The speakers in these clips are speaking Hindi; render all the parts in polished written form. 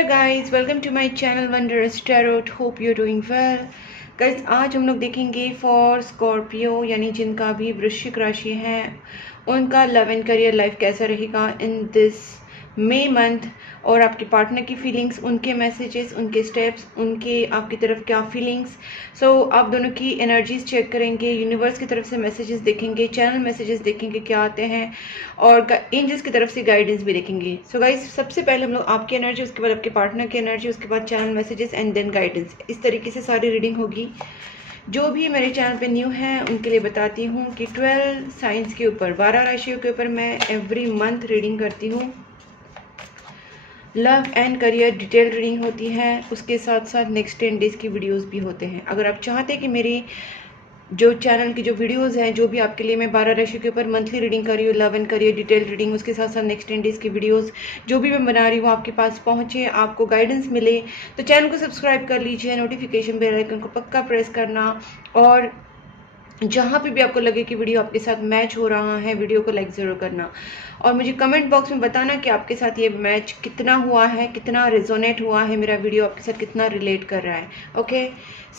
Hello guys, welcome to my channel wondrous tarot. Hope you doing well. Guys, आज हम लोग देखेंगे फॉर स्कॉर्पियो यानी जिनका भी वृश्चिक राशि है उनका लव एंड करियर लाइफ कैसा रहेगा इन दिस मई मंथ, और आपके पार्टनर की फीलिंग्स, उनके मैसेजेस, उनके स्टेप्स, उनके आपकी तरफ क्या फीलिंग्स। सो आप दोनों की एनर्जीज चेक करेंगे, यूनिवर्स की तरफ से मैसेजेस देखेंगे, चैनल मैसेजेस देखेंगे क्या आते हैं, और एंजल्स की तरफ से गाइडेंस भी देखेंगे। सो गाइस, सबसे पहले हम लोग आपकी एनर्जी, उसके बाद आपके पार्टनर की एनर्जी, उसके बाद channel messages and then guidance, इस तरीके से सारी रीडिंग होगी। जो भी मेरे चैनल पे न्यू है उनके लिए बताती हूँ कि 12 साइंस के ऊपर, 12 राशियों के ऊपर मैं एवरी मंथ रीडिंग करती हूँ। Love and career detail reading होती है, उसके साथ साथ नेक्स्ट 10 डेज की वीडियोस भी होते हैं। अगर आप चाहते हैं कि मेरी जो चैनल की जो वीडियोस हैं, जो भी आपके लिए मैं 12 राशि के ऊपर मंथली रीडिंग कर रही हूँ, love and career detail reading, उसके साथ साथ नेक्स्ट 10 डेज की वीडियोस जो भी मैं बना रही हूँ आपके पास पहुँचे, आपको गाइडेंस मिले, तो चैनल को सब्सक्राइब कर लीजिए, नोटिफिकेशन बेल आइकन को पक्का प्रेस करना, और जहाँ पे भी आपको लगे कि वीडियो आपके साथ मैच हो रहा है, वीडियो को लाइक ज़रूर करना, और मुझे कमेंट बॉक्स में बताना कि आपके साथ ये मैच कितना हुआ है, कितना रेजोनेट हुआ है, मेरा वीडियो आपके साथ कितना रिलेट कर रहा है। Okay,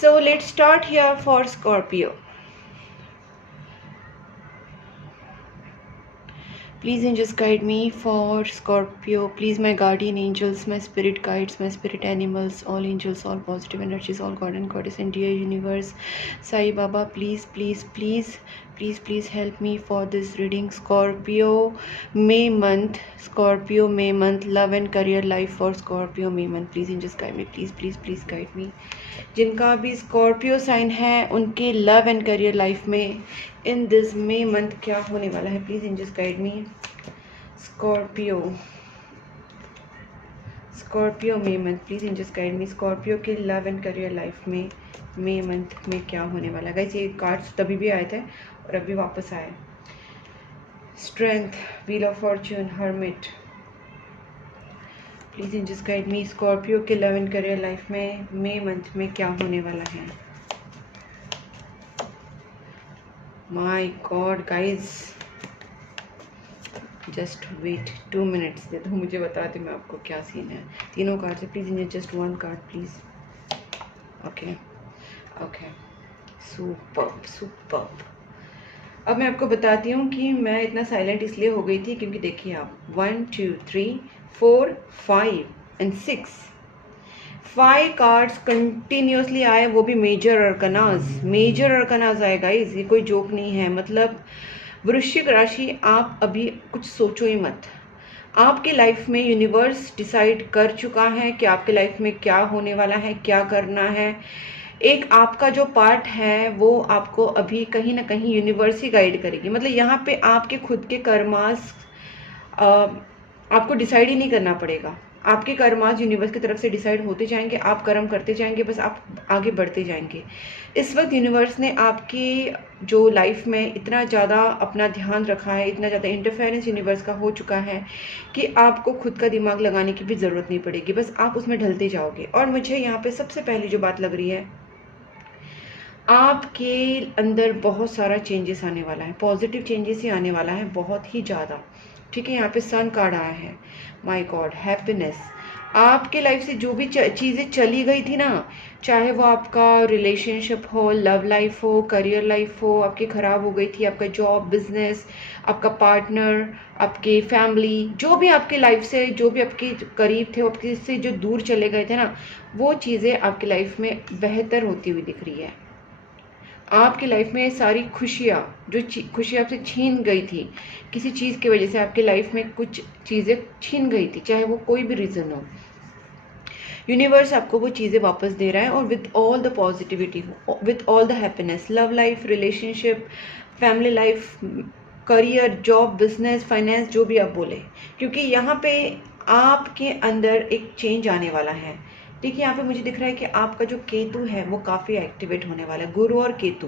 so let's start here for Scorpio. Please angels guide me for Scorpio. Please my guardian angels, my spirit guides, my spirit animals, all angels, all positive energies, all God and Goddess and dear universe, Sai Baba, please, please, please, please, please help me for this reading. Scorpio May month, Scorpio May month, love and career life for Scorpio May month. Please angels guide me, please, please, please guide me. जिनका भी स्कॉर्पियो साइन है उनके लव एंड करियर लाइफ में इन दिस मे मंथ क्या होने वाला है, please angels guide me. Scorpio Scorpio May month, please angels guide me. Scorpio के लव एंड करियर लाइफ में मे मंथ में क्या होने वाला है। गाइस, ये कार्ड्स तभी भी आए थे और अभी वापस आए। Strength, wheel of fortune, hermit, please angels guide me. Scorpio के लव एंड करियर लाइफ में मे मंथ में क्या होने वाला है। My God guys, just wait 2 minutes दे दो, मुझे बता दो मैं आपको क्या सीन है। तीनों कार्ड से please engine just one card please. Okay okay, superb superb. अब मैं आपको बताती हूँ कि मैं इतना साइलेंट इसलिए हो गई थी क्योंकि देखिए आप 1 2 3 4 5 एंड 6 5 कार्ड्स कंटिन्यूसली आए, वो भी मेजर अरकनाज आए गाइस, ये कोई जोक नहीं है। मतलब वृश्चिक राशि, आप अभी कुछ सोचो ही मत। आपके लाइफ में यूनिवर्स डिसाइड कर चुका है कि आपके लाइफ में क्या होने वाला है, क्या करना है। एक आपका जो पार्ट है वो आपको अभी कहीं ना कहीं यूनिवर्स ही गाइड करेगी। मतलब यहाँ पे आपके खुद के कर्मास आपको डिसाइड ही नहीं करना पड़ेगा। आपके कर्मास यूनिवर्स की तरफ से डिसाइड होते जाएंगे, आप कर्म करते जाएंगे, बस आप आगे बढ़ते जाएंगे। इस वक्त यूनिवर्स ने आपकी जो लाइफ में इतना ज़्यादा अपना ध्यान रखा है, इतना ज़्यादा इंटरफेरेंस यूनिवर्स का हो चुका है कि आपको खुद का दिमाग लगाने की भी ज़रूरत नहीं पड़ेगी, बस आप उसमें ढलते जाओगे। और मुझे यहाँ पे सबसे पहली जो बात लग रही है, आपके अंदर बहुत सारा चेंजेस आने वाला है, पॉजिटिव चेंजेस ही आने वाला है, बहुत ही ज़्यादा। ठीक है, यहाँ पे सन कार्ड आया है। My God, happiness. आपके लाइफ से जो भी चीज़ें चली गई थी ना, चाहे वो आपका रिलेशनशिप हो, लव लाइफ हो, करियर लाइफ हो, आपकी ख़राब हो गई थी, आपका जॉब, बिजनेस, आपका पार्टनर, आपकी फैमिली, जो भी आपके लाइफ से, जो भी आपके करीब थे, आपके से जो दूर चले गए थे ना, वो चीज़ें आपकी लाइफ में बेहतर होती हुई दिख रही है। आपकी लाइफ में सारी खुशियाँ, जो खुशियाँ आपसे छीन गई थी किसी चीज़ की वजह से, आपकी लाइफ में कुछ चीज़ें छीन गई थी, चाहे वो कोई भी रीज़न हो, यूनिवर्स आपको वो चीज़ें वापस दे रहा है, और with all the positivity, with all the happiness, love life, relationship, family life, career, job, business, finance, जो भी आप बोले, क्योंकि यहाँ पे आपके अंदर एक चेंज आने वाला है। देखिए, यहाँ पे मुझे दिख रहा है कि आपका जो केतु है वो काफ़ी एक्टिवेट होने वाला है, गुरु और केतु,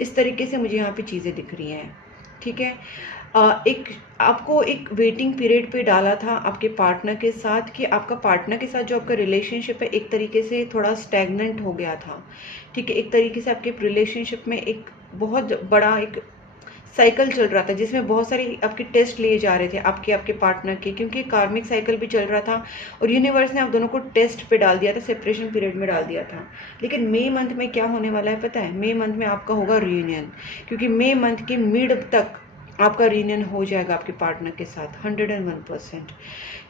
इस तरीके से मुझे यहाँ पे चीज़ें दिख रही हैं। ठीक है, एक आपको एक वेटिंग पीरियड पे डाला था आपके पार्टनर के साथ, कि आपका पार्टनर के साथ जो आपका रिलेशनशिप है एक तरीके से थोड़ा स्टैग्नेंट हो गया था। ठीक है, एक तरीके से आपके रिलेशनशिप में एक बहुत बड़ा एक साइकिल चल रहा था जिसमें बहुत सारे आपके टेस्ट लिए जा रहे थे आपके आपके पार्टनर के, क्योंकि कार्मिक साइकिल भी चल रहा था और यूनिवर्स ने आप दोनों को टेस्ट पे डाल दिया था, सेपरेशन पीरियड में डाल दिया था। लेकिन मई मंथ में क्या होने वाला है पता है? मई मंथ में आपका होगा रियूनियन, क्योंकि मई मंथ के मिड तक आपका रियूनियन हो जाएगा आपके पार्टनर के साथ 101%।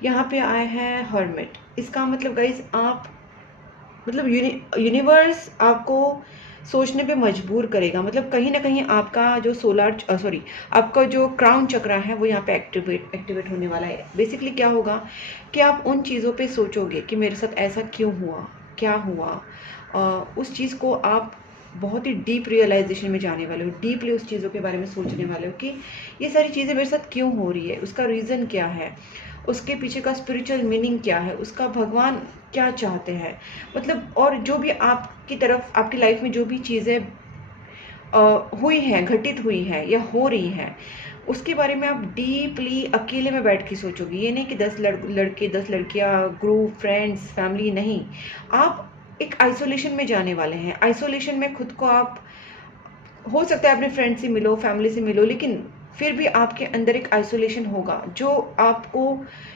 यहाँ पे आए हैं हर्मिट। इसका मतलब गाइज आप मतलब यूनिवर्स आपको सोचने पे मजबूर करेगा, मतलब कहीं ना कहीं आपका जो आपका जो क्राउन चक्रा है वो यहाँ पे एक्टिवेट होने वाला है। बेसिकली क्या होगा कि आप उन चीज़ों पे सोचोगे कि मेरे साथ ऐसा क्यों हुआ, क्या हुआ, उस चीज़ को आप बहुत ही डीप रियलाइजेशन में जाने वाले हो, डीपली उस चीज़ों के बारे में सोचने वाले हो कि ये सारी चीज़ें मेरे साथ क्यों हो रही है, उसका रीज़न क्या है, उसके पीछे का स्पिरिचुअल मीनिंग क्या है, उसका भगवान क्या चाहते हैं, मतलब और जो भी आपकी तरफ आपकी लाइफ में जो भी चीज़ें हुई हैं, घटित हुई हैं या हो रही हैं, उसके बारे में आप डीपली अकेले में बैठ के सोचोगे। ये नहीं कि 10 लड़के 10 लड़कियां, ग्रुप, फ्रेंड्स, फैमिली, नहीं, आप एक आइसोलेशन में जाने वाले हैं। आइसोलेशन में खुद को आप, हो सकता है अपने फ्रेंड से मिलो, फैमिली से मिलो, लेकिन फिर भी आपके अंदर एक आइसोलेशन होगा जो आपको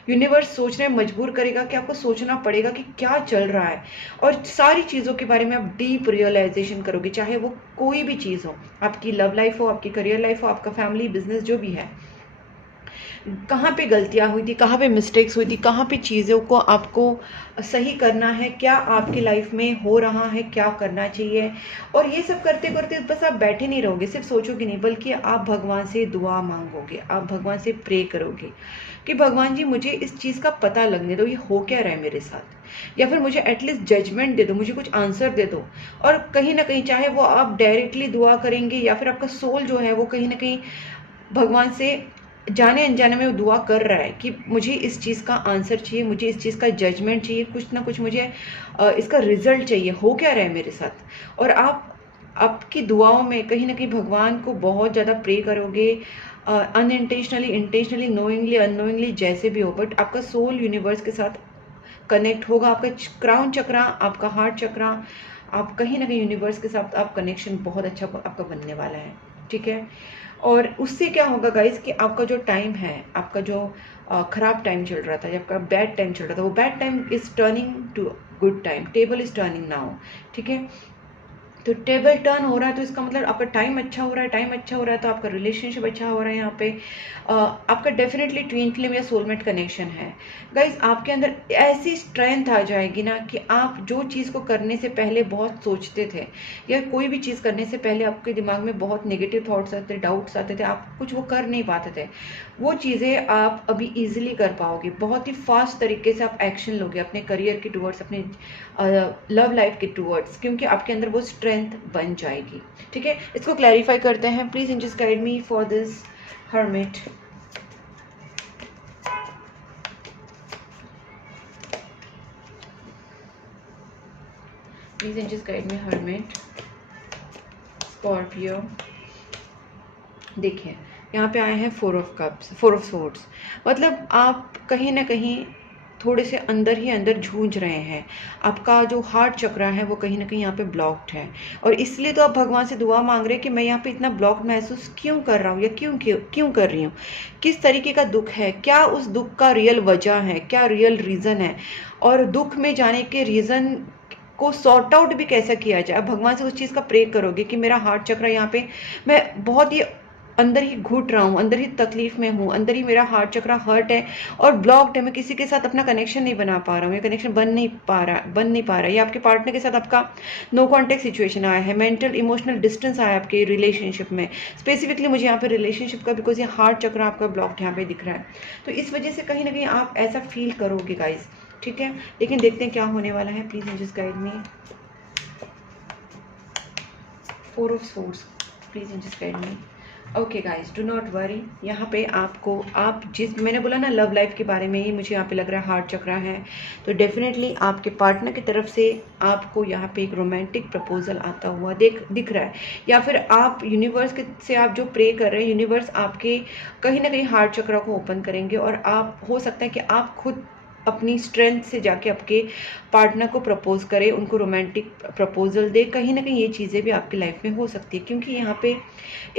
यूनिवर्स सोचने में मजबूर करेगा कि आपको सोचना पड़ेगा कि क्या चल रहा है, और सारी चीज़ों के बारे में आप डीप रियलाइजेशन करोगे, चाहे वो कोई भी चीज़ हो, आपकी लव लाइफ हो, आपकी करियर लाइफ हो, आपका फैमिली बिजनेस जो भी है, कहाँ पे गलतियाँ हुई थी, कहाँ पे मिस्टेक्स हुई थी, कहाँ पे चीज़ों को आपको सही करना है, क्या आपकी लाइफ में हो रहा है, क्या करना चाहिए। और ये सब करते करते बस आप बैठे नहीं रहोगे, सिर्फ सोचोगे नहीं, बल्कि आप भगवान से दुआ मांगोगे, आप भगवान से प्रे करोगे कि भगवान जी मुझे इस चीज़ का पता लगने दो, ये हो क्या रहा है मेरे साथ, या फिर मुझे एटलीस्ट जजमेंट दे दो, मुझे कुछ आंसर दे दो। और कहीं ना कहीं चाहे वो आप डायरेक्टली दुआ करेंगे या फिर आपका सोल जो है वो कहीं ना कहीं भगवान से जाने अनजाने में वो दुआ कर रहा है कि मुझे इस चीज़ का आंसर चाहिए, मुझे इस चीज़ का जजमेंट चाहिए, कुछ ना कुछ मुझे इसका रिजल्ट चाहिए, हो क्या रहा है मेरे साथ। और आप आपकी दुआओं में कहीं ना कहीं भगवान को बहुत ज़्यादा प्रे करोगे, अनइंटेंशनली, इंटेंशनली, नोइंगली, अननोइंगली, जैसे भी हो, बट आपका सोल यूनिवर्स के साथ कनेक्ट होगा। आपका क्राउन चक्रा, आपका हार्ट चक्रा, आप कहीं ना कहीं यूनिवर्स के साथ आप कनेक्शन बहुत अच्छा आपका बनने वाला है, ठीक है। और उससे क्या होगा गाइज कि आपका जो टाइम है, आपका जो खराब टाइम चल रहा था, आपका बैड टाइम चल रहा था, वो bad time is turning to good time, table is turning now, ठीक है। तो टेबल टर्न हो रहा है तो इसका मतलब आपका टाइम अच्छा हो रहा है, टाइम अच्छा हो रहा है तो आपका रिलेशनशिप अच्छा हो रहा है। यहाँ पे आपका डेफिनेटली ट्विन फ्लेम या सोलमेट कनेक्शन है गाइज। आपके अंदर ऐसी स्ट्रेंथ आ जाएगी ना कि आप जो चीज़ को करने से पहले बहुत सोचते थे, या कोई भी चीज़ करने से पहले आपके दिमाग में बहुत नेगेटिव थॉट्स आते थे, डाउट्स आते थे, आप कुछ वो कर नहीं पाते थे, वो चीज़ें आप अभी ईजिली कर पाओगे। बहुत ही फास्ट तरीके से आप एक्शन लोगे अपने करियर के टूवर्ड्स, अपने लव लाइफ के टूवर्ड्स, क्योंकि आपके अंदर वो स्ट्रेंथ बन जाएगी, ठीक है। इसको क्लैरिफाई करते हैं। Please angels guide me for this Hermit. Please angels guide me Hermit, Scorpio. देखिए यहाँ पे आए हैं 4 ऑफ कप्स, 4 ऑफ सोर्ड्स, मतलब आप कहीं ना कहीं थोड़े से अंदर ही अंदर जूझ रहे हैं। आपका जो हार्ट चक्रा है वो कहीं ना कहीं यहाँ पे ब्लॉक्ड है, और इसलिए तो आप भगवान से दुआ मांग रहे हैं कि मैं यहाँ पे इतना ब्लॉक्ड महसूस क्यों कर रहा हूँ, या क्यों क्यों क्यों कर रही हूँ, किस तरीके का दुख है, क्या उस दुख का रियल वजह है, क्या रियल रीज़न है, और दुख में जाने के रीज़न को सॉर्ट आउट भी कैसा किया जाए। भगवान से उस चीज़ का प्रे करोगे कि मेरा हार्ट चक्रा यहाँ पे, मैं बहुत ही अंदर ही घुट रहा हूँ, अंदर ही तकलीफ में हूँ, अंदर ही मेरा हार्ट चक्रा हर्ट है और ब्लॉक्ड है, मैं किसी के साथ अपना कनेक्शन नहीं बना पा रहा हूँ, ये कनेक्शन बन नहीं पा रहा है, या आपके पार्टनर के साथ आपका नो कॉन्टेक्ट सिचुएशन आया है, मेंटल इमोशनल डिस्टेंस आया है आपके रिलेशनशिप में। स्पेसिफिकली मुझे यहाँ पे रिलेशनशिप का, बिकॉज ये हार्ट चक्रा आपका ब्लॉक्ड यहाँ पे दिख रहा है, तो इस वजह से कहीं ना कहीं आप ऐसा फील करोगे गाइज, ठीक है। लेकिन देखते हैं क्या होने वाला है। Please just guide me. 4 of swords, please just guide me. Okay guys, do not worry. यहाँ पे आपको, आप जिस, मैंने बोला ना लव लाइफ के बारे में ही मुझे यहाँ पे लग रहा है हार्ट चक्रा है, तो डेफिनेटली आपके पार्टनर की तरफ से आपको यहाँ पे एक रोमांटिक प्रपोजल आता हुआ दिख रहा है, या फिर आप यूनिवर्स के से आप जो प्रे कर रहे हैं, यूनिवर्स आपके कहीं ना कहीं हार्ट चक्रा को ओपन करेंगे, और आप, हो सकता है कि आप खुद अपनी स्ट्रेंथ से जाके आपके पार्टनर को प्रपोज करें, उनको रोमांटिक प्रपोजल दे, कहीं ना कहीं ये चीज़ें भी आपकी लाइफ में हो सकती है, क्योंकि यहाँ पे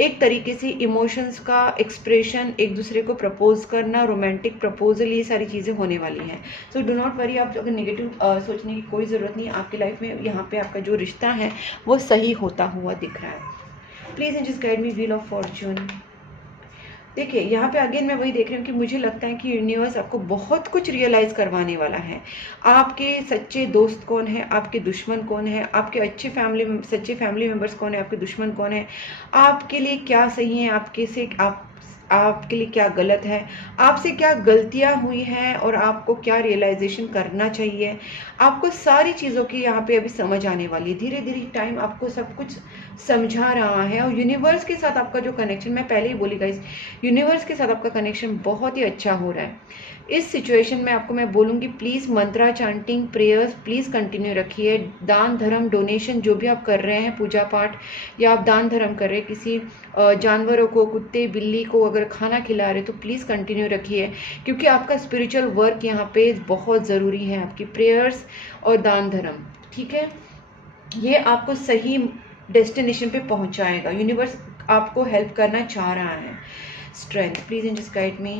एक तरीके से इमोशंस का एक्सप्रेशन, एक दूसरे को प्रपोज करना, रोमांटिक प्रपोजल, ये सारी चीज़ें होने वाली हैं। सो डू नॉट वरी, आप अगर नेगेटिव सोचने की कोई ज़रूरत नहीं है। आपकी लाइफ में यहाँ पे आपका जो रिश्ता है वो सही होता हुआ दिख रहा है। Please just guide me wheel of Fortune. देखिए यहाँ पे अगेन मैं वही देख रही हूँ कि मुझे लगता है कि यूनिवर्स आपको बहुत कुछ रियलाइज़ करवाने वाला है। आपके सच्चे दोस्त कौन है, आपके दुश्मन कौन है, आपके सच्चे फैमिली मेम्बर्स कौन है, आपके दुश्मन कौन है, आपके लिए क्या सही है, आपके लिए क्या गलत है, आपसे क्या गलतियां हुई हैं और आपको क्या रियलाइजेशन करना चाहिए। आपको सारी चीज़ों की यहाँ पे अभी समझ आने वाली है। धीरे धीरे टाइम आपको सब कुछ समझा रहा है। और यूनिवर्स के साथ आपका जो कनेक्शन, मैं पहले ही बोली गाइस, यूनिवर्स के साथ आपका कनेक्शन बहुत ही अच्छा हो रहा है। इस सिचुएशन में आपको मैं बोलूँगी please Mantra chanting prayers please continue रखिए। दान धर्म डोनेशन जो भी आप कर रहे हैं, पूजा पाठ या आप दान धर्म कर रहे हैं, किसी जानवरों को, कुत्ते बिल्ली को अगर खाना खिला रहे तो प्लीज़ कंटिन्यू रखिए, क्योंकि आपका स्पिरिचुअल वर्क यहाँ पे बहुत ज़रूरी है, आपकी प्रेयर्स और दान धर्म। ठीक है, ये आपको सही डेस्टिनेशन पे पहुंचाएगा। यूनिवर्स आपको हेल्प करना चाह रहा है। Strength please and just guide me.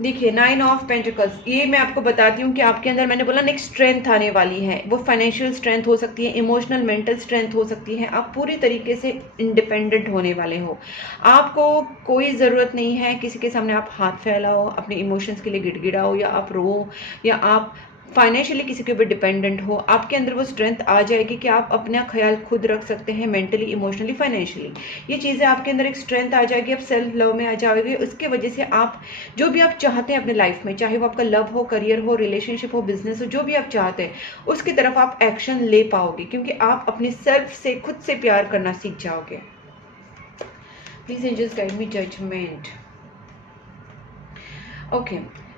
देखिए 9 ऑफ पेंटिकल्स, ये मैं आपको बताती हूँ कि आपके अंदर, मैंने बोला ना, एक स्ट्रेंथ आने वाली है। वो फाइनेंशियल स्ट्रेंथ हो सकती है, इमोशनल मेंटल स्ट्रेंथ हो सकती है। आप पूरी तरीके से इंडिपेंडेंट होने वाले हो। आपको कोई ज़रूरत नहीं है किसी के सामने आप हाथ फैलाओ, अपने इमोशंस के लिए गिड़गिड़ाओ, या आप रो, या आप फाइनेंशियली किसी के ऊपर डिपेंडेंट हो। आपके अंदर वो स्ट्रेंथ आ जाएगी कि आप अपना ख्याल खुद रख सकते हैं, मेंटली, इमोशनली, फाइनेंशियली। ये चीज़ें आपके अंदर एक स्ट्रेंथ आ जाएगी, आप सेल्फ लव में आ जाओगे। उसके वजह से आप जो भी आप चाहते हैं अपने लाइफ में, चाहे वो आपका लव हो, करियर हो, रिलेशनशिप हो, बिजनेस हो, जो भी आप चाहते हैं उसकी तरफ आप एक्शन ले पाओगे, क्योंकि आप अपने सेल्फ से, खुद से प्यार करना सीख जाओगे। Please angels guide me judgement. Okay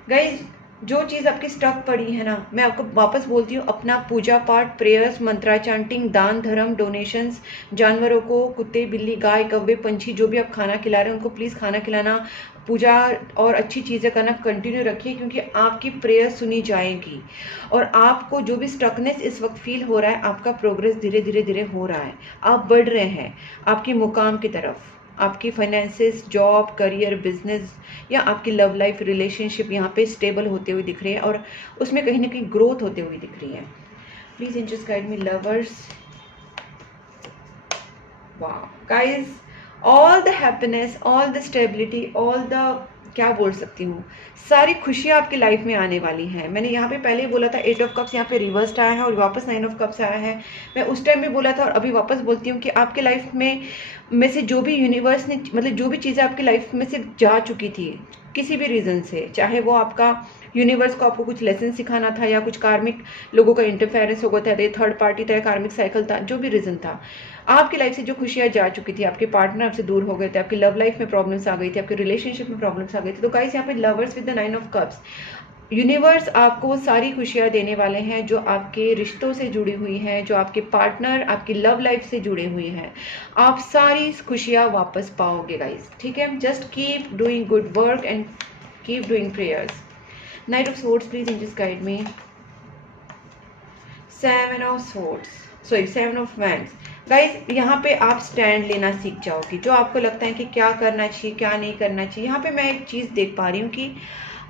guys, जो चीज़ आपकी स्टक पड़ी है ना, मैं आपको वापस बोलती हूँ, अपना पूजा पाठ, प्रेयर्स, मंत्रा चांटिंग, दान धर्म, डोनेशंस, जानवरों को, कुत्ते बिल्ली गाय कौवे पंछी जो भी आप खाना खिला रहे हैं उनको प्लीज़ खाना खिलाना, पूजा और अच्छी चीज़ें करना कंटिन्यू रखिए, क्योंकि आपकी प्रेयर सुनी जाएगी। और आपको जो भी स्टकनेस इस वक्त फील हो रहा है, आपका प्रोग्रेस धीरे धीरे धीरे हो रहा है, आप बढ़ रहे हैं आपकी मुकाम की तरफ। आपकी फाइनेंसेस, जॉब, करियर, बिजनेस या आपकी लव लाइफ, रिलेशनशिप यहाँ पे स्टेबल होते हुए दिख रही है और उसमें कहीं ना कहीं ग्रोथ होते हुए दिख रही है। Please angels guide me lovers. वाह guys, all the happiness, all the stability, all the, क्या बोल सकती हूँ, सारी खुशियाँ आपकी लाइफ में आने वाली हैं। मैंने यहाँ पे पहले बोला था 8 ऑफ कप्स यहाँ पे रिवर्स्ड आया है और वापस 9 ऑफ कप्स आया है। मैं उस टाइम भी बोला था और अभी वापस बोलती हूँ कि आपके लाइफ में से जो भी यूनिवर्स ने, मतलब जो भी चीज़ें आपकी लाइफ में से जा चुकी थी किसी भी रीज़न से, चाहे वो आपका यूनिवर्स को आपको कुछ लेसन सिखाना था, या कुछ कार्मिक लोगों का इंटरफेरेंस हो गया था, थर्ड पार्टी था, कार्मिक साइकिल था, जो भी रीज़न था, आपकी लाइफ से जो खुशियाँ जा चुकी थी, आपके पार्टनर आपसे दूर हो गए थे, आपकी लव लाइफ में प्रॉब्लम्स आ गई थी, आपके रिलेशनशिप में प्रॉब्लम्स आ गई थी, तो गाइस यहाँ पे lovers with the 9 of cups, universe आपको सारी खुशियाँ देने वाले हैं जो आपके रिश्तों से जुड़ी हुई हैं, जो आपके पार्टनर, आपकी लव लाइफ से जुड़े हुए हैं। आप सारी खुशियाँ वापस पाओगे गाइस। ठीक है, just keep doing good work and keep doing prayers. Night of swords please just guide me. 7 of swords, sorry 7 of wands. Guys यहाँ पे आप स्टैंड लेना सीख जाओगे। जो आपको लगता है कि क्या करना चाहिए, क्या नहीं करना चाहिए, यहाँ पे मैं एक चीज़ देख पा रही हूँ कि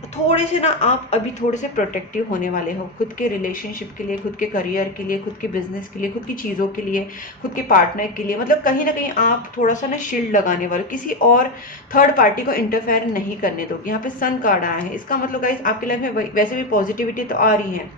थोड़े से ना आप अभी थोड़े से प्रोटेक्टिव होने वाले हो, खुद के रिलेशनशिप के लिए, खुद के करियर के लिए, खुद के बिजनेस के लिए, खुद की चीज़ों के लिए, खुद के पार्टनर के लिए। मतलब कहीं ना कहीं आप थोड़ा सा ना शील्ड लगाने वाले, किसी और थर्ड पार्टी को इंटरफेयर नहीं करने दोगे। यहाँ पे सन कार्ड आया है, इसका मतलब गाइस आपकी लाइफ में वैसे भी पॉजिटिविटी तो आ रही है।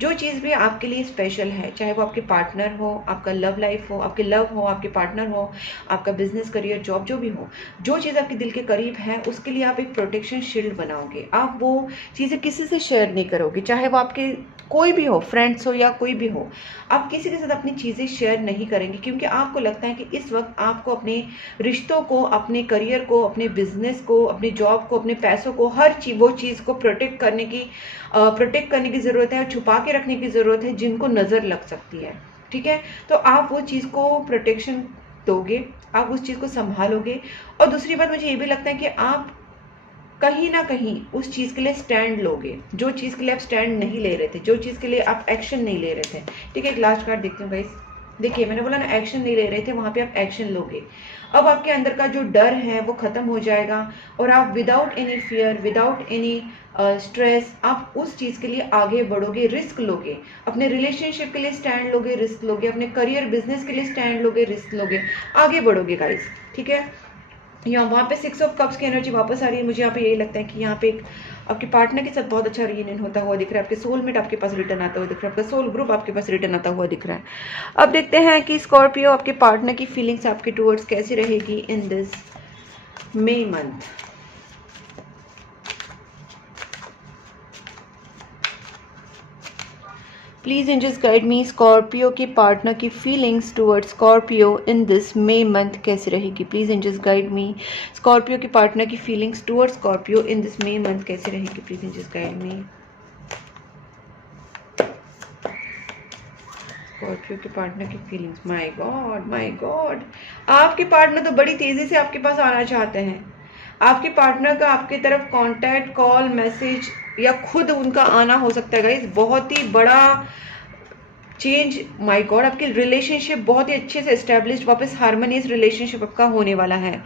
जो चीज़ भी आपके लिए स्पेशल है, चाहे वो आपके पार्टनर हो, आपका लव लाइफ हो, आपके लव हो, आपके पार्टनर हो, आपका बिजनेस, करियर, जॉब, जो भी हो, जो चीज़ आपके दिल के करीब है उसके लिए आप एक प्रोटेक्शन शील्ड बनाओगे। आप वो चीज़ें किसी से शेयर नहीं करोगे, चाहे वो आपके कोई भी हो, फ्रेंड्स हो या कोई भी हो, आप किसी के साथ अपनी चीज़ें शेयर नहीं करेंगे, क्योंकि आपको लगता है कि इस वक्त आपको अपने रिश्तों को, अपने करियर को, अपने बिजनेस को, अपनी जॉब को, अपने पैसों को, हर वो चीज़ को प्रोटेक्ट करने की ज़रूरत है और छुपा के रखने की ज़रूरत है जिनको नज़र लग सकती है। ठीक है, तो आप वो चीज़ को प्रोटेक्शन दोगे, आप उस चीज़ को संभालोगे। और दूसरी बात मुझे ये भी लगता है कि आप कहीं ना कहीं उस चीज़ के लिए स्टैंड लोगे, जो चीज़ के लिए आप स्टैंड नहीं ले रहे थे, जो चीज़ के लिए आप एक्शन नहीं ले रहे थे। ठीक है, एक लास्ट कार्ड देखती हूँ गाइस। देखिए मैंने बोला ना, एक्शन नहीं ले रहे थे, वहाँ पे आप एक्शन लोगे। अब आपके अंदर का जो डर है वो खत्म हो जाएगा और आप without any fear, without any stress आप उस चीज़ के लिए आगे बढ़ोगे, रिस्क लोगे, अपने रिलेशनशिप के लिए स्टैंड लोगे, रिस्क लोगे, अपने करियर बिजनेस के लिए स्टैंड लोगे, रिस्क लोगे, आगे बढ़ोगे गाइस। ठीक है, यहाँ वहाँ पे 6 ऑफ कप्स की एनर्जी वापस आ रही है। मुझे यहाँ पे यही लगता है कि यहाँ पे एक आपके पार्टनर के साथ बहुत अच्छा रियूनियन होता हुआ दिख रहा है, आपके सोलमेट आपके पास रिटर्न आता हुआ दिख रहा है, आपका सोल ग्रुप आपके पास रिटर्न आता हुआ दिख रहा है। अब देखते हैं कि स्कॉर्पियो आपके पार्टनर की फीलिंग्स आपके टूवर्ड्स कैसी रहेगी in this May month. Please angels guide me, Scorpio के पार्टनर की feelings towards Scorpio in this May month कैसी रहेगी। Please angels guide me, Scorpio के पार्टनर की feelings towards Scorpio in this May month कैसी रहेगी। Please angels guide me, Scorpio के पार्टनर की feelings. My god, my god, आपके पार्टनर तो बड़ी तेजी से आपके पास आना चाहते हैं। आपके पार्टनर का आपकी तरफ कांटेक्ट, कॉल, मैसेज या खुद उनका आना हो सकता है गाइस। बहुत ही बड़ा चेंज, माय गॉड, आपकी रिलेशनशिप बहुत ही अच्छे से एस्टेब्लिश्ड, वापस हार्मोनियस रिलेशनशिप आपका होने वाला है,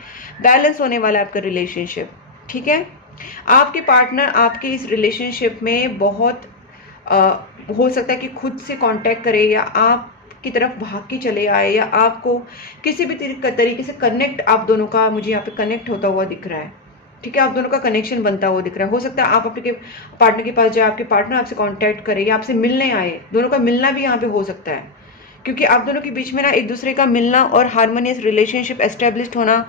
बैलेंस होने वाला है आपका रिलेशनशिप। ठीक है, आपके पार्टनर आपके इस रिलेशनशिप में बहुत हो सकता है कि खुद से कांटेक्ट करे या आप की तरफ भाग के चले आए या आपको किसी भी तरीके से कनेक्ट, आप दोनों का मुझे यहाँ पे कनेक्ट होता हुआ दिख रहा है। ठीक है, आप दोनों का कनेक्शन बनता हुआ दिख रहा है। हो सकता है आप आपके पार्टनर के पास जाए, आपके पार्टनर आपसे कांटेक्ट करे या आपसे मिलने आए, दोनों का मिलना भी यहाँ पे हो सकता है, क्योंकि आप दोनों के बीच में ना एक दूसरे का मिलना और हार्मोनियस रिलेशनशिप एस्टेब्लिश्ड होना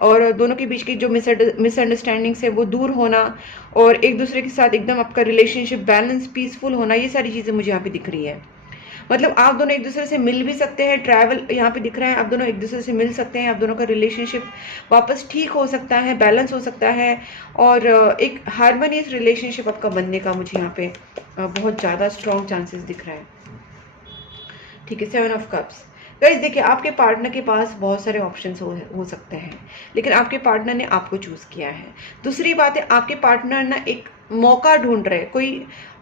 और दोनों के बीच की जो मिसअंडरस्टैंडिंग्स है वो दूर होना और एक दूसरे के साथ एकदम आपका रिलेशनशिप बैलेंस, पीसफुल होना, ये सारी चीज़ें मुझे यहाँ पे दिख रही है। मतलब आप दोनों एक दूसरे से मिल भी सकते हैं, ट्रैवल यहाँ पे दिख रहा है, आप दोनों एक दूसरे से मिल सकते हैं, आप दोनों का रिलेशनशिप वापस ठीक हो सकता है, बैलेंस हो सकता है और एक हार्मोनियस रिलेशनशिप आपका बनने का मुझे यहाँ पे बहुत ज़्यादा स्ट्रॉन्ग चांसेस दिख रहा है। ठीक है, 7 ऑफ कप्स। गाइस देखिए, आपके पार्टनर के पास बहुत सारे ऑप्शंस हो सकते हैं, लेकिन आपके पार्टनर ने आपको चूज़ किया है। दूसरी बात है, आपके पार्टनर ना एक मौका ढूंढ रहे, कोई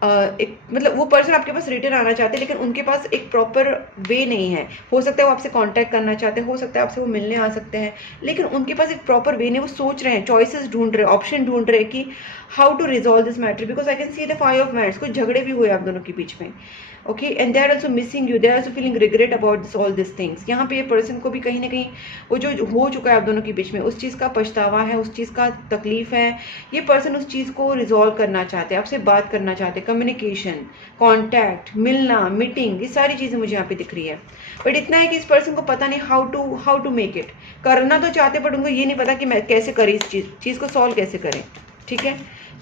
एक मतलब वो पर्सन आपके पास रिटर्न आना चाहते हैं, लेकिन उनके पास एक प्रॉपर वे नहीं है। हो सकता है वो आपसे कांटेक्ट करना चाहते हैं, हो सकता है आपसे वो मिलने आ सकते हैं, लेकिन उनके पास एक प्रॉपर वे नहीं। वो सोच रहे हैं, चॉइसेस ढूंढ रहे, ऑप्शन ढूंढ रहे कि how to resolve this matter, because I can see the 5 of wands. कुछ झगड़े भी हुए आप दोनों के बीच में, okay, and they are also missing you, they are also feeling regret about this all this things. यहाँ पे ये पर्सन को भी कहीं ना कहीं वो जो हो चुका है आप दोनों के बीच में, उस चीज़ का पछतावा है, उस चीज़ का तकलीफ है। ये पर्सन उस चीज़ को रिजॉल्व करना चाहते हैं, आपसे बात करना चाहते हैं, कम्युनिकेशन, कॉन्टैक्ट, मिलना, मीटिंग, ये सारी चीज़ें मुझे यहाँ पे दिख रही है। बट इतना है कि इस पर्सन को पता नहीं हाउ टू मेक इट। करना तो चाहते, बट उनको ये नहीं पता कि मैं कैसे करें, इस चीज़ को सॉल्व कैसे करें। ठीक है,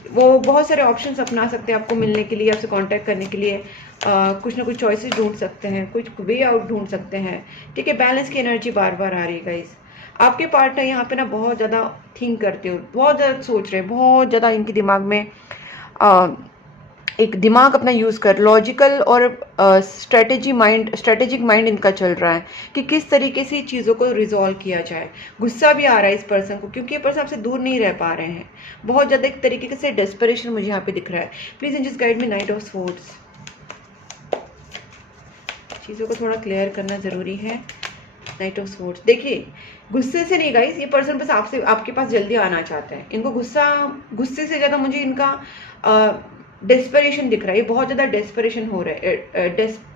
वो बहुत सारे ऑप्शंस अपना सकते हैं आपको मिलने के लिए, आपसे कांटेक्ट करने के लिए, कुछ ना कुछ चॉइसेस ढूंढ सकते हैं, कुछ वे आउट ढूंढ सकते हैं। ठीक है, बैलेंस की एनर्जी बार बार आ रही है गाइस। आपके पार्टनर यहाँ पे ना बहुत ज़्यादा थिंक करते हो, बहुत ज़्यादा सोच रहे हैं, बहुत ज़्यादा इनके दिमाग में एक दिमाग अपना यूज़ कर, लॉजिकल और स्ट्रेटेजिक माइंड इनका चल रहा है कि किस तरीके से चीज़ों को रिजॉल्व किया जाए। गुस्सा भी आ रहा है इस पर्सन को, क्योंकि ये पर्सन आपसे दूर नहीं रह पा रहे हैं। बहुत ज़्यादा एक तरीके से डेस्परेशन मुझे यहाँ पे दिख रहा है। Please in just guide me, night of swords. चीज़ों को थोड़ा क्लियर करना ज़रूरी है। नाइट ऑफ स्वॉर्ड्स, देखिए गुस्से से नहीं गाइस, ये पर्सन बस आपके पास जल्दी आना चाहते हैं। इनको गुस्से से ज़्यादा मुझे इनका डेस्परेशन दिख रहा है। ये बहुत ज़्यादा डेस्परेशन हो रहा है,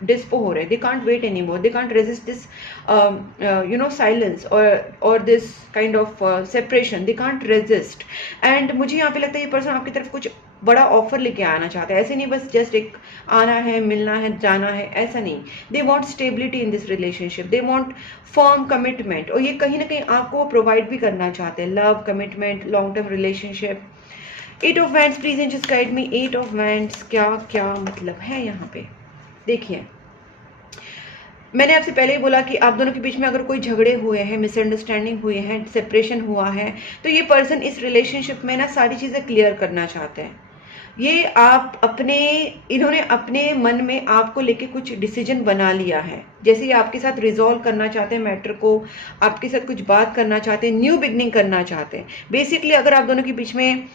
डिस्पो हो रहे हैं। They can't wait any more, they can't resist this silence और this kind of separation, they can't resist. And मुझे यहाँ पे लगता है ये पर्सन आपकी तरफ कुछ बड़ा ऑफर लेके आना चाहता है। ऐसे नहीं बस जस्ट एक आना है, मिलना है, जाना है, ऐसा नहीं। They want stability in this relationship, they want firm commitment, और ये कहीं ना कहीं आपको प्रोवाइड भी करना चाहते हैं। Love, commitment, long term relationship. 8 of wands, please and just guide me, 8 of wands क्या क्या मतलब है यहाँ पे। देखिए, मैंने आपसे पहले ही बोला कि आप दोनों के बीच में अगर कोई झगड़े हुए हैं, मिसअंडरस्टैंडिंग हुए हैं, सेपरेशन हुआ है, तो ये पर्सन इस रिलेशनशिप में ना सारी चीज़ें क्लियर करना चाहते हैं। ये आप अपने इन्होंने अपने मन में आपको लेके कुछ डिसीजन बना लिया है, जैसे ये आपके साथ रिजॉल्व करना चाहते हैं मैटर को, आपके साथ कुछ बात करना चाहते हैं, न्यू बिगनिंग करना चाहते हैं। बेसिकली अगर आप दोनों के बीच में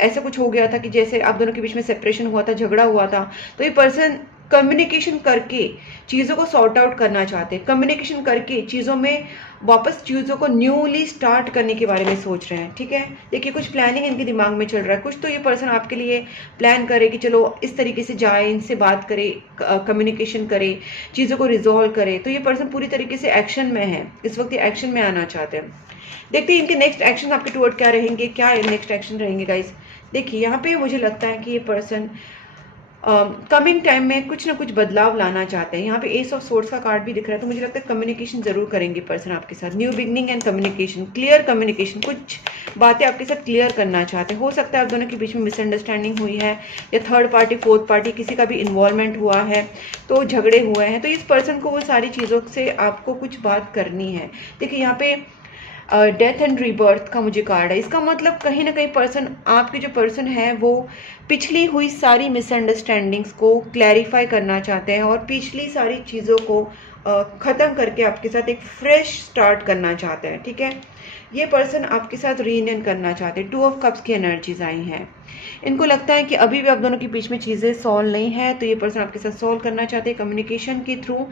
ऐसा कुछ हो गया था कि जैसे आप दोनों के बीच में सेपरेशन हुआ था, झगड़ा हुआ था, तो ये पर्सन कम्युनिकेशन करके चीज़ों को सॉर्ट आउट करना चाहते हैं, कम्युनिकेशन करके चीज़ों में वापस चीज़ों को न्यूली स्टार्ट करने के बारे में सोच रहे हैं। ठीक है, देखिए कुछ प्लानिंग इनके दिमाग में चल रहा है, कुछ तो ये पर्सन आपके लिए प्लान करे कि चलो इस तरीके से जाए, इनसे बात करे, कम्युनिकेशन करे, चीज़ों को रिजॉल्व करे। तो ये पर्सन पूरी तरीके से एक्शन में है, इस वक्त ये एक्शन में आना चाहते हैं। देखते हैं इनके नेक्स्ट एक्शन आपके टुवर्ड क्या रहेंगे, क्या नेक्स्ट एक्शन रहेंगे गाइस। देखिए यहाँ पे मुझे लगता है कि ये पर्सन कमिंग टाइम में कुछ ना कुछ बदलाव लाना चाहते हैं। यहाँ पे एस ऑफ सोर्ड्स का कार्ड भी दिख रहा है, तो मुझे लगता है कम्युनिकेशन जरूर करेंगे पर्सन आपके साथ, new beginning and communication, clear communication, कुछ बातें आपके साथ क्लियर करना चाहते हैं। हो सकता है आप दोनों के बीच में मिसअंडरस्टैंडिंग हुई है, या थर्ड पार्टी फोर्थ पार्टी किसी का भी इन्वॉल्वमेंट हुआ है, तो झगड़े हुए हैं, तो इस पर्सन को वो सारी चीज़ों से आपको कुछ बात करनी है। देखिए यहाँ पे डेथ एंड रीबर्थ का मुझे कार्ड है, इसका मतलब कहीं ना कहीं पर्सन, आपके जो पर्सन है वो पिछली हुई सारी मिसअंडरस्टैंडिंग्स को क्लैरिफाई करना चाहते हैं, और पिछली सारी चीज़ों को ख़त्म करके आपके साथ एक फ्रेश स्टार्ट करना चाहते हैं। ठीक है, ये पर्सन आपके साथ रीयूनियन करना चाहते हैं। 2 ऑफ कप्स की एनर्जीज आई हैं, इनको लगता है कि अभी भी आप दोनों के बीच में चीज़ें सॉल्व नहीं है, तो ये पर्सन आपके साथ सॉल्व करना चाहते हैं, कम्युनिकेशन के थ्रू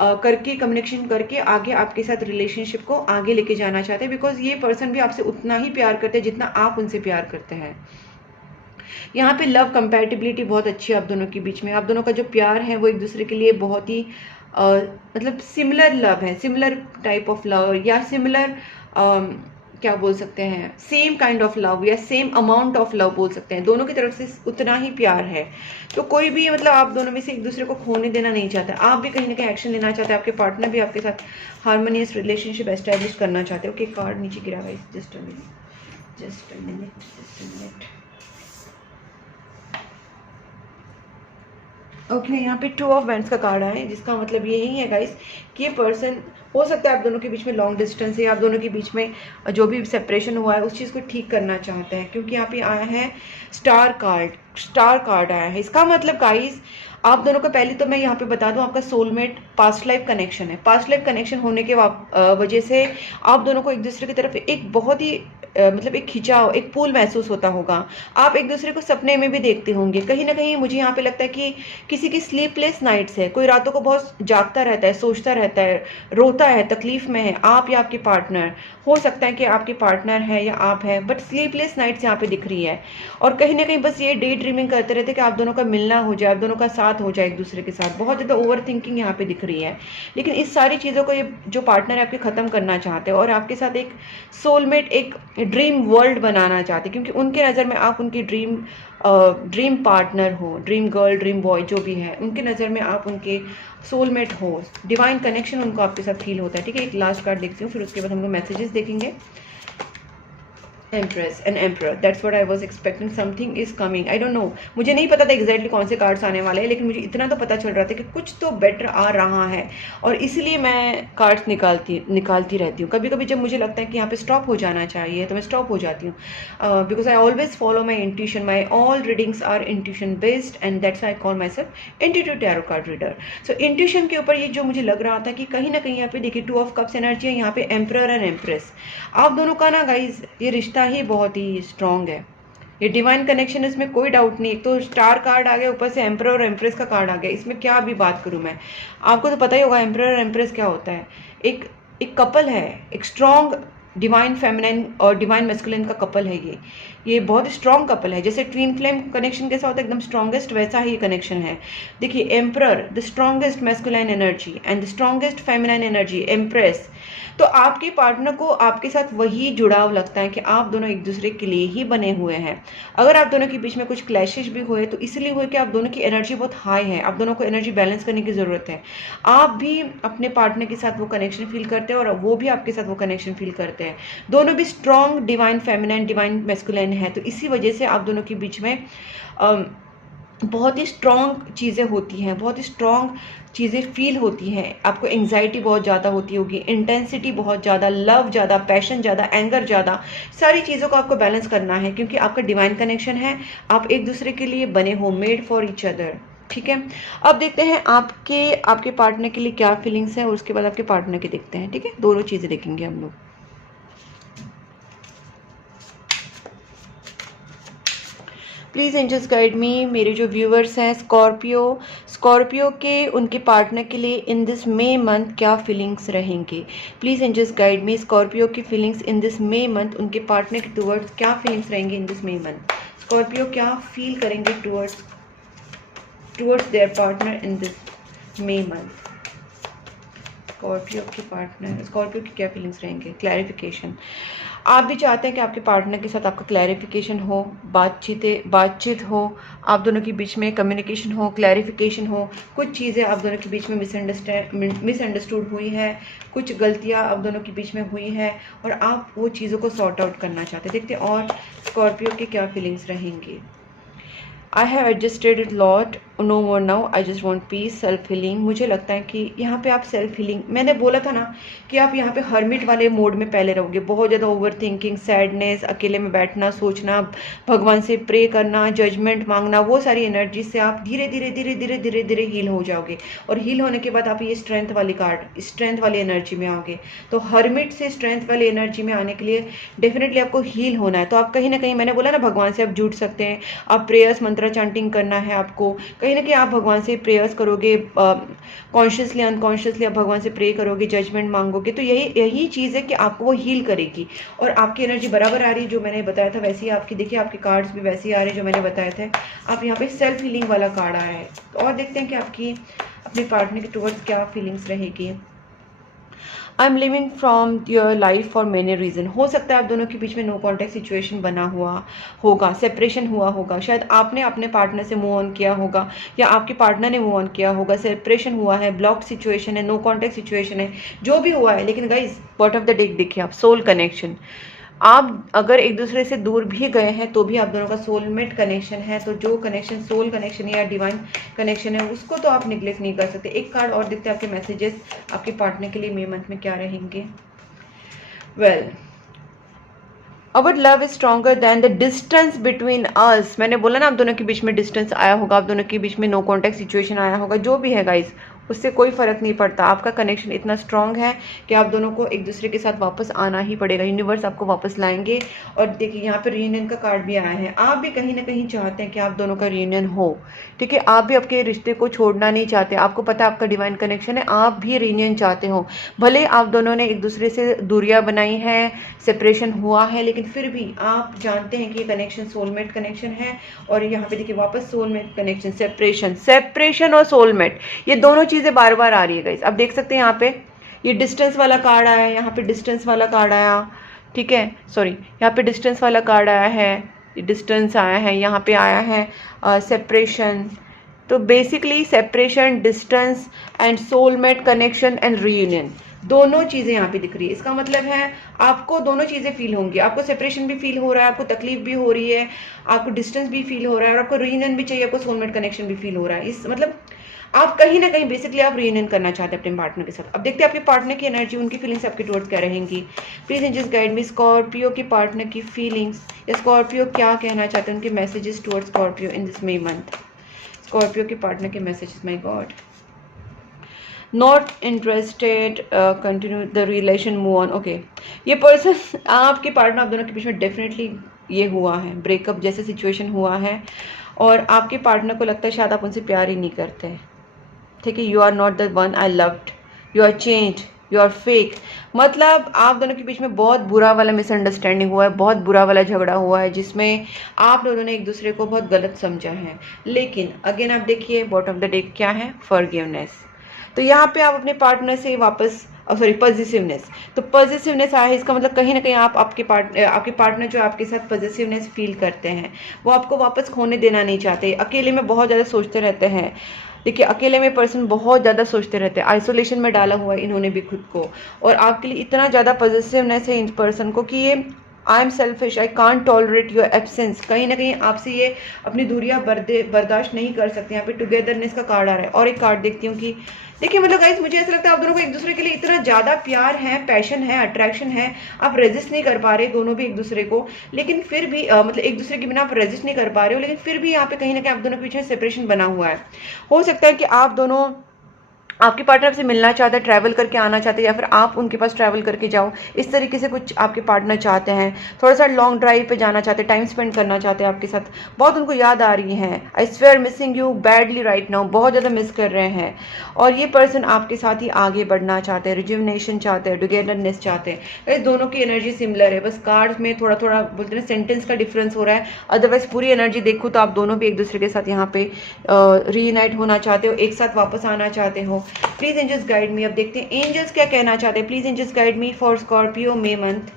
करके, कम्युनिकेशन करके आगे आपके साथ रिलेशनशिप को आगे लेके जाना चाहते हैं, बिकॉज ये पर्सन भी आपसे उतना ही प्यार करते हैं जितना आप उनसे प्यार करते हैं। यहाँ पे लव कंपैटिबिलिटी बहुत अच्छी है आप दोनों के बीच में, आप दोनों का जो प्यार है वो एक दूसरे के लिए बहुत ही मतलब सिमिलर लव है, सिमिलर टाइप ऑफ लव, या सिमिलर क्या बोल सकते हैं, सेम काइंड ऑफ लव या सेम अमाउंट ऑफ लव बोल सकते हैं, दोनों की तरफ से उतना ही प्यार है। तो कोई भी मतलब आप दोनों में से एक दूसरे को खोने देना नहीं चाहता, आप भी कहीं ना कहीं एक्शन लेना चाहते हैं, आपके पार्टनर भी आपके साथ हार्मोनियस रिलेशनशिप एस्टेब्लिश करना चाहते हैं। ओके, कार्ड नीचे गिरा हुआ है, just a minute, just a minute, just a minute. Okay, यहाँ पे 2 ऑफ वैंड्स का कार्ड आया है, जिसका मतलब यही है गाइस कि ये पर्सन, हो सकता है आप दोनों के बीच में लॉन्ग डिस्टेंस है, आप दोनों के बीच में जो भी सेपरेशन हुआ है उस चीज़ को ठीक करना चाहते हैं, क्योंकि यहाँ पे आया है स्टार कार्ड, स्टार कार्ड आया है। इसका मतलब गाइस आप दोनों का, पहले तो मैं यहाँ पे बता दूं, आपका सोलमेट पास्ट लाइफ कनेक्शन है। पास्ट लाइफ कनेक्शन होने के वजह से आप दोनों को एक दूसरे की तरफ एक बहुत ही मतलब एक खिंचाव, एक पुल महसूस होता होगा। आप एक दूसरे को सपने में भी देखते होंगे। कहीं ना कहीं मुझे यहाँ पे लगता है कि किसी की स्लीपलेस नाइट्स है, कोई रातों को बहुत जागता रहता है, सोचता रहता है, रोता है, तकलीफ में है, आप या आपके पार्टनर, हो सकता है कि आपके पार्टनर है या आप है, बट स्लीपलेस नाइट्स यहाँ पे दिख रही है। और कहीं ना कहीं बस ये डे ड्रीमिंग करते रहते कि आप दोनों का मिलना हो जाए, आप दोनों का साथ हो जाए एक दूसरे के साथ, बहुत ज़्यादा ओवर थिंकिंग यहाँ पे दिख रही है। लेकिन इस सारी चीज़ों को ये जो पार्टनर है आपके ख़त्म करना चाहते हैं, और आपके साथ एक सोलमेट, एक ड्रीम वर्ल्ड बनाना चाहते हैं, क्योंकि उनके नज़र में आप उनकी ड्रीम पार्टनर हो, ड्रीम गर्ल, ड्रीम बॉय जो भी है, उनके नज़र में आप उनके सोलमेट हो, डिवाइन कनेक्शन उनको आपके साथ फील होता है। ठीक है, एक लास्ट कार्ड देखती हूँ, फिर उसके बाद हम लोग मैसेजेस देखेंगे। Empress and emperor, that's what I was expecting, something is coming, I don't know, मुझे नहीं पता था एग्जैक्टली कौन से कार्ड्स आने वाले हैं, लेकिन मुझे इतना तो पता चल रहा था कि कुछ तो बेटर आ रहा है, और इसलिए मैं कार्ड्स निकालती रहती हूँ। कभी कभी जब मुझे लगता है कि यहाँ पे स्टॉप हो जाना चाहिए तो मैं स्टॉप हो जाती हूँ, because I always follow my intuition, my all readings are intuition based, and that's I call myself intuitive tarot card reader. So intuition के ऊपर ये जो मुझे लग रहा था कि कहीं ना कहीं यहाँ पे देखिए 2 ऑफ कप्स एनर्जी है, यहाँ पे एम्प्रर एंड एम्प्रेस, आप दोनों का ना गाइज ये रिश्ता ही बहुत ही स्ट्रांग है, ये डिवाइन कनेक्शन, इसमें कोई डाउट नहीं। एक तो स्टार कार्ड आ गया, ऊपर से एम्प्रर और एम्प्रेस का कार्ड आ गया, इसमें क्या अभी बात करूं मैं, आपको तो पता ही होगा एम्प्रर और एम्प्रेस क्या होता है। एक कपल है, एक स्ट्रांग डिवाइन फेमिनाइन और डिवाइन मैस्कुलिन का कपल है ये बहुत स्ट्रॉन्ग कपल है। जैसे ट्विन फ्लेम कनेक्शन कैसा होता है एकदम स्ट्रॉन्गेस्ट, वैसा ही कनेक्शन है। देखिए emperor the strongest masculine energy and the strongest feminine energy empress, तो आपके पार्टनर को आपके साथ वही जुड़ाव लगता है कि आप दोनों एक दूसरे के लिए ही बने हुए हैं। अगर आप दोनों के बीच में कुछ क्लैशेस भी हुए तो इसलिए हुए कि आप दोनों की एनर्जी बहुत हाई है, आप दोनों को एनर्जी बैलेंस करने की ज़रूरत है। आप भी अपने पार्टनर के साथ वो कनेक्शन फील करते हैं और वो भी आपके साथ वो कनेक्शन फील करते हैं। दोनों भी strong divine feminine divine masculine है, तो इसी वजह से आप दोनों के बीच में बहुत ही स्ट्रॉन्ग चीज़ें होती हैं, बहुत ही स्ट्रॉन्ग चीज़ें फील होती हैं, आपको एंग्जाइटी बहुत ज़्यादा होती होगी, इंटेंसिटी बहुत ज़्यादा, लव ज़्यादा, पैशन ज़्यादा, एंगर ज़्यादा, सारी चीज़ों को आपको बैलेंस करना है क्योंकि आपका डिवाइन कनेक्शन है, आप एक दूसरे के लिए बने हो, मेड फॉर ईच अदर। ठीक है, अब देखते हैं आपके पार्टनर के लिए क्या फीलिंग्स है और उसके बाद आपके पार्टनर के देखते हैं। ठीक है, दोनों चीज़ें देखेंगे हम लोग। Please angels guide me. मेरे जो व्यूअर्स हैं स्कॉर्पियो के उनके पार्टनर के लिए इन दिस मे मंथ क्या फीलिंग्स रहेंगे। Please angels guide me. Scorpio की feelings in this May month, उनके पार्टनर के टूवर्ड्स क्या फीलिंग्स रहेंगे in this May month. Scorpio क्या फील करेंगे towards their partner in this May month. Scorpio की क्या फीलिंग्स रहेंगे। क्लैरिफिकेशन, आप भी चाहते हैं कि आपके पार्टनर के साथ आपका क्लैरिफिकेशन हो, बातचीत हो, आप दोनों के बीच में कम्युनिकेशन हो, क्लैरिफिकेशन हो। कुछ चीज़ें आप दोनों के बीच में मिसअंडरस्टूड हुई है, कुछ गलतियां आप दोनों के बीच में हुई है और आप वो चीज़ों को सॉर्ट आउट करना चाहते हैं। देखते हैं और स्कॉर्पियो के क्या फीलिंग्स रहेंगी। I have adjusted it lot, no more now, I just want peace, self healing. मुझे लगता है कि यहाँ पे आप सेल्फ हीलिंग, मैंने बोला था ना कि आप यहाँ पे हर्मिट वाले मोड में पहले रहोगे, बहुत ज़्यादा ओवर थिंकिंग, सैडनेस, अकेले में बैठना, सोचना, भगवान से प्रे करना, जजमेंट मांगना, वो सारी एनर्जी से आप धीरे धीरे धीरे धीरे धीरे धीरे हील हो जाओगे और हील होने के बाद आप ये स्ट्रेंथ वाली एनर्जी में आओगे। तो हर्मिट से स्ट्रेंथ वाली एनर्जी में आने के लिए डेफिनेटली आपको हील होना है। तो आप कहीं ना कहीं, मैंने बोला ना, भगवान से आप जुड़ सकते हैं, आप प्रेयर्स मंत्र चैंटिंग करना है आपको, कहीं ना कहीं आप भगवान से प्रेयर्स करोगे, कॉन्शियसली अनकॉन्शियसली आप भगवान से प्रे करोगे, जजमेंट मांगोगे, तो यही चीज़ है कि आपको वो हील करेगी और आपकी एनर्जी बराबर आ रही है जो मैंने बताया था वैसे ही आपकी, देखिए आपके कार्ड्स भी वैसे ही आ रहे हैं जो मैंने बताए थे। आप यहाँ पे सेल्फ हीलिंग वाला कार्ड आया है और देखते हैं कि आपकी अपने पार्टनर के टुवर्ड्स क्या फीलिंग्स रहेगी। I am living from your life for many reason. हो सकता है आप दोनों के बीच में नो कॉन्टैक्ट सिचुएशन बना हुआ होगा, सेपरेशन हुआ होगा, शायद आपने अपने पार्टनर से मूव ऑन किया होगा या आपके पार्टनर ने मूव ऑन किया होगा, सेपरेशन हुआ है, ब्लॉक्ड सिचुएशन है, नो कॉन्टैक्ट सिचुएशन है, जो भी हुआ है। लेकिन guys bottom of the deck देखिए आप, सोल कनेक्शन, आप अगर एक दूसरे से दूर भी गए हैं तो भी आप दोनों का सोलमेट कनेक्शन है। तो जो कनेक्शन सोल कनेक्शन या डिवाइन कनेक्शन है उसको तो आप निग्लेक्ट नहीं कर सकते। एक कार्ड और देखते हैं आपके मैसेजेस आपके पार्टनर के लिए मे मंथ में क्या रहेंगे। Well, our love is stronger than the distance between us. मैंने बोला ना आप दोनों के बीच में डिस्टेंस आया होगा, आप दोनों के बीच में नो कॉन्टैक्ट सिचुएशन आया होगा, जो भी है गाइज उससे कोई फ़र्क नहीं पड़ता। आपका कनेक्शन इतना स्ट्रांग है कि आप दोनों को एक दूसरे के साथ वापस आना ही पड़ेगा, यूनिवर्स आपको वापस लाएंगे। और देखिए यहाँ पे रियूनियन का कार्ड भी आया है, आप भी कहीं ना कहीं चाहते हैं कि आप दोनों का रियूनियन हो। ठीक है, आप भी आपके रिश्ते को छोड़ना नहीं चाहते, आपको पता है आपका डिवाइन कनेक्शन है, आप भी रियूनियन चाहते हो। भले आप दोनों ने एक दूसरे से दूरियां बनाई हैं, सेपरेशन हुआ है, लेकिन फिर भी आप जानते हैं कि ये कनेक्शन सोलमेट कनेक्शन है। और यहाँ पे देखिए वापस सोलमेट कनेक्शन, सेपरेशन और सोलमेट, ये दोनों चीज़ें बार बार आ रही है गाइस। आप देख सकते हैं यहाँ पे ये डिस्टेंस वाला कार्ड आया है, यहाँ पे डिस्टेंस वाला कार्ड आया, ठीक है, सॉरी यहाँ पे डिस्टेंस वाला कार्ड आया है, डिस्टेंस आया है, यहाँ पे आया है सेपरेशन। तो basically separation, distance and soulmate connection and reunion, दोनों चीज़ें यहाँ पे दिख रही है। इसका मतलब है आपको दोनों चीज़ें फील होंगी, आपको सेपरेशन भी फील हो रहा है, आपको तकलीफ भी हो रही है, आपको डिस्टेंस भी फील हो रहा है और आपको रीयूनियन भी चाहिए, आपको सोलमेट कनेक्शन भी फील हो रहा है। इस मतलब आप कहीं ना कहीं बेसिकली आप रीयूनियन करना चाहते हैं अपने पार्टनर के साथ। अब देखते हैं आपके पार्टनर की एनर्जी, उनकी फीलिंग्स आपके टुवर्ड्स क्या रहेंगी। Please angels guide me, Scorpio के पार्टनर की फीलिंग्स, या स्कॉर्पियो क्या कहना चाहते हैं, उनके messages towards Scorpio in this May month. Scorpio के पार्टनर के messages, my god. Not interested, continue the relation, move on. Okay, ये पर्सन आपके पार्टनर, आप दोनों के बीच में डेफिनेटली ये हुआ है, ब्रेकअप जैसे सिचुएशन हुआ है और आपके पार्टनर को लगता है शायद आप उनसे प्यार ही नहीं करते। ठीक है, you are not the one I loved, you are changed, you are fake. मतलब आप दोनों के बीच में बहुत बुरा वाला मिसअंडरस्टैंडिंग हुआ है, बहुत बुरा वाला झगड़ा हुआ है जिसमें आप दोनों ने एक दूसरे को बहुत गलत समझा है। लेकिन अगेन आप देखिए बॉटम ऑफ द डेक क्या है, फॉरगिवनेस। तो यहाँ पे आप अपने पार्टनर से वापस, सॉरी पॉजिटिवनेस, तो पॉजिटिवनेस आया है, इसका मतलब कहीं ना कहीं आप आपके पार्टनर जो आपके साथ पॉजिटिवनेस फील करते हैं वो आपको वापस खोने देना नहीं चाहते। अकेले में बहुत ज़्यादा सोचते रहते हैं। देखिए अकेले में पर्सन बहुत ज़्यादा सोचते रहते हैं, आइसोलेशन में डाला हुआ है इन्होंने भी खुद को, और आपके लिए इतना ज़्यादा पॉजिटिवनेस है इन पर्सन को कि ये I am selfish, I can't tolerate your absence, कहीं ना कहीं आपसे ये अपनी दूरियां बर्दाश्त नहीं कर सकते। यहाँ पे टुगेदरनेस का कार्ड आ रहा है। और एक कार्ड देखती हूँ कि देखिए मतलब गाइस मुझे ऐसा लगता है आप दोनों को एक दूसरे के लिए इतना ज़्यादा प्यार है, पैशन है, अट्रैक्शन है, आप रेजिस्ट नहीं कर पा रहे दोनों भी एक दूसरे को, लेकिन फिर भी मतलब एक दूसरे के बिना आप रेजिस्ट नहीं कर पा रहे हो, लेकिन फिर भी यहाँ पे कहीं ना कहीं आप दोनों के पीछे सेपरेशन बना हुआ है। हो सकता है कि आप दोनों, आपके पार्टनर से मिलना चाहते हैं, ट्रैवल करके आना चाहते हैं, या फिर आप उनके पास ट्रैवल करके जाओ, इस तरीके से कुछ आपके पार्टनर चाहते हैं। थोड़ा सा लॉन्ग ड्राइव पे जाना चाहते हैं, टाइम स्पेंड करना चाहते हैं आपके साथ, बहुत उनको याद आ रही है। I swear missing you badly right now, बहुत ज़्यादा मिस कर रहे हैं। और ये पर्सन आपके साथ ही आगे बढ़ना चाहते हैं, रिजुविनेशन चाहते हैं, टुगेदरनेस चाहते हैं। दोनों की एनर्जी सिमिलर है, बस कार्ड्स में थोड़ा थोड़ा बोलते हैं सेंटेंस का डिफरेंस हो रहा है। अदरवाइज पूरी एनर्जी देखो तो आप दोनों भी एक दूसरे के साथ यहाँ पे रीयूनाइट होना चाहते हो, एक साथ वापस आना चाहते हो। Please angels guide me. अब देखते हैं एंजल्स क्या कहना चाहते हैं। Please angels guide me for Scorpio May month.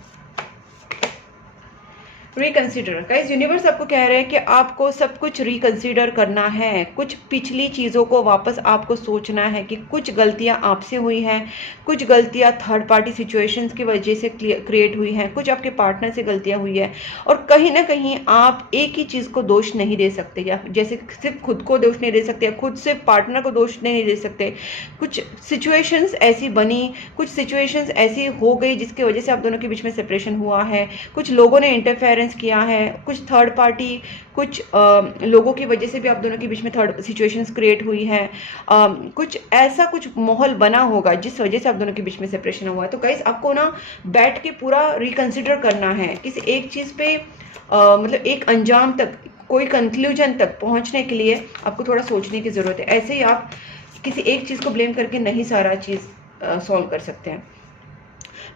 Reconsider guys, universe आपको कह रहे हैं कि आपको सब कुछ रिकंसिडर करना है, कुछ पिछली चीज़ों को वापस आपको सोचना है कि कुछ गलतियां आपसे हुई हैं, कुछ गलतियां थर्ड पार्टी सिचुएशंस की वजह से क्रिएट हुई हैं, कुछ आपके पार्टनर से गलतियां हुई है। और कहीं ना कहीं आप एक ही चीज़ को दोष नहीं दे सकते, या जैसे सिर्फ खुद को दोष नहीं दे सकते, या खुद सिर्फ पार्टनर को दोष नहीं दे सकते। कुछ सिचुएशंस ऐसी बनी, कुछ सिचुएशंस ऐसी हो गई जिसकी वजह से आप दोनों के बीच में सेपरेशन हुआ है। कुछ लोगों ने इंटरफेरेंस किया है, कुछ थर्ड पार्टी, कुछ लोगों की वजह से भी आप दोनों के बीच में थर्ड सिचुएशंस क्रिएट हुई है। कुछ ऐसा कुछ माहौल बना होगा जिस वजह से आप दोनों के बीच में सेपरेशन हुआ है। तो गाइस आपको ना बैठ के पूरा रिकंसिडर करना है किसी एक चीज़ पे, मतलब एक अंजाम तक, कोई कंक्लूजन तक पहुंचने के लिए आपको थोड़ा सोचने की ज़रूरत है। ऐसे ही आप किसी एक चीज़ को ब्लेम करके नहीं सारा चीज़ सॉल्व कर सकते हैं।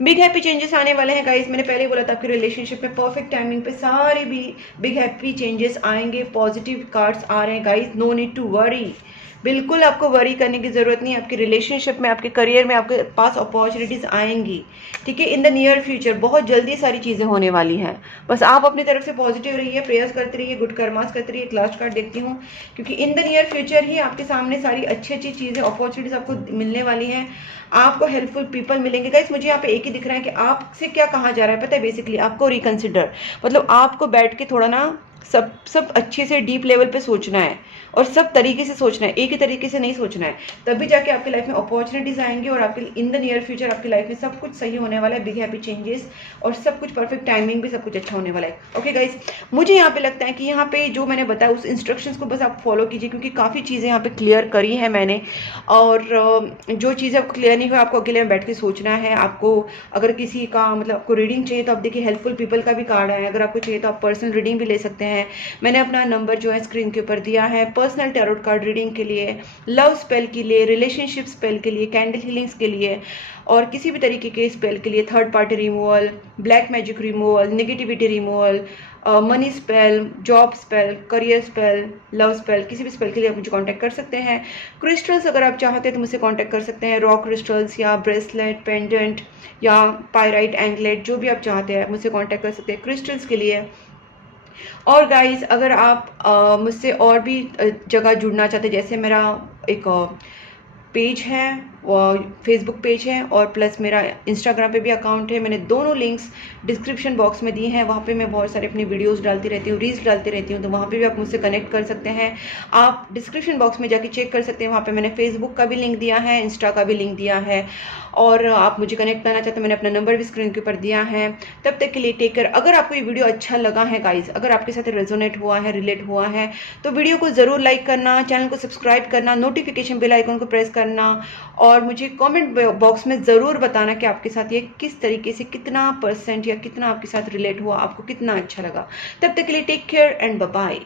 बिग हैप्पी चेंजेस आने वाले हैं गाइस, मैंने पहले ही बोला था आपके रिलेशनशिप में परफेक्ट टाइमिंग पे सारे भी बिग हैप्पी चेंजेस आएंगे। पॉजिटिव कार्ड्स आ रहे हैं guys, no need to worry, बिल्कुल आपको वरी करने की ज़रूरत नहीं है। आपके रिलेशनशिप में, आपके करियर में आपके पास अपॉर्चुनिटीज़ आएंगी, ठीक है, इन द नियर फ्यूचर। बहुत जल्दी सारी चीज़ें होने वाली हैं, बस आप अपनी तरफ से पॉजिटिव रहिए, प्रेयर्स करते रहिए, गुड कर्मास करते रहिए। एक लास्ट कार्ड देखती हूँ, क्योंकि इन द नियर फ्यूचर ही आपके सामने सारी अच्छी अच्छी चीज़ें, अपॉर्चुनिटीज़ आपको मिलने वाली हैं। आपको हेल्पफुल पीपल मिलेंगे गाइस। मुझे यहाँ पे एक ही दिख रहा है कि आपसे क्या कहा जा रहा है पता है, बेसिकली आपको रिकंसिडर, मतलब आपको बैठ के थोड़ा ना सब अच्छे से डीप लेवल पे सोचना है, और सब तरीके से सोचना है, एक ही तरीके से नहीं सोचना है। तभी जाके आपकी लाइफ में अपॉर्चुनिटीज आएंगी, और आपके इन द नियर फ्यूचर आपकी लाइफ में सब कुछ सही होने वाला है, बिग हैप्पी चेंजेस, और सब कुछ परफेक्ट टाइमिंग भी सब कुछ अच्छा होने वाला है। ओके गाइस, मुझे यहाँ पे लगता है कि यहाँ पे जो मैंने बताया उस इंस्ट्रक्शंस को बस आप फॉलो कीजिए, क्योंकि काफ़ी चीज़ें यहाँ पे क्लियर करी है मैंने। और जो चीज़ें आपको क्लियर नहीं हुई, आपको अकेले में बैठ के सोचना है। आपको अगर किसी का मतलब आपको रीडिंग चाहिए तो आप देखिए हेल्पफुल पीपल का भी कार्ड है, अगर आपको चाहिए तो आप पर्सनल रीडिंग भी ले सकते हैं। मैंने अपना नंबर जो है स्क्रीन के ऊपर दिया है, पर्सनल टैरोट कार्ड रीडिंग के लिए, लव स्पेल के लिए, रिलेशनशिप स्पेल के लिए, कैंडल हीलिंग्स के लिए, और किसी भी तरीके के स्पेल के लिए, third party removal, black magic removal, negativity removal, money spell, job spell, career spell, love spell, किसी भी स्पेल के लिए आप मुझे कांटेक्ट कर सकते हैं। क्रिस्टल्स अगर आप चाहते हैं तो मुझसे कांटेक्ट कर सकते हैं, रॉक क्रिस्टल्स या ब्रेसलेट, पेंडेंट या पायराइट एंगलेट, जो भी आप चाहते हैं मुझसे कांटेक्ट कर सकते हैं क्रिस्टल्स के लिए। और गाइस अगर आप मुझसे और भी जगह जुड़ना चाहते हैं, जैसे मेरा एक पेज है, फेसबुक पेज है, और प्लस मेरा इंस्टाग्राम पे भी अकाउंट है। मैंने दोनों लिंक्स डिस्क्रिप्शन बॉक्स में दी हैं, वहाँ पे मैं बहुत सारे अपनी वीडियोस डालती रहती हूँ, रील्स डालती रहती हूँ, तो वहाँ पे भी आप मुझसे कनेक्ट कर सकते हैं। आप डिस्क्रिप्शन बॉक्स में जाके चेक कर सकते हैं, वहाँ पे मैंने फेसबुक का भी लिंक दिया है, इंस्टा का भी लिंक दिया है, और आप मुझे कनेक्ट करना चाहते हैं, मैंने अपना नंबर भी स्क्रीन के ऊपर दिया है। तब तक के लिए टेक केयर। अगर आपको ये वीडियो अच्छा लगा है गाइज, अगर आपके साथ रेजोनेट हुआ है, रिलेट हुआ है, तो वीडियो को ज़रूर लाइक करना, चैनल को सब्सक्राइब करना, नोटिफिकेशन बेल आइकन को प्रेस करना, और मुझे कमेंट बॉक्स में ज़रूर बताना कि आपके साथ ये किस तरीके से, कितना % या कितना आपके साथ रिलेट हुआ, आपको कितना अच्छा लगा। तब तक के लिए take care and bye bye.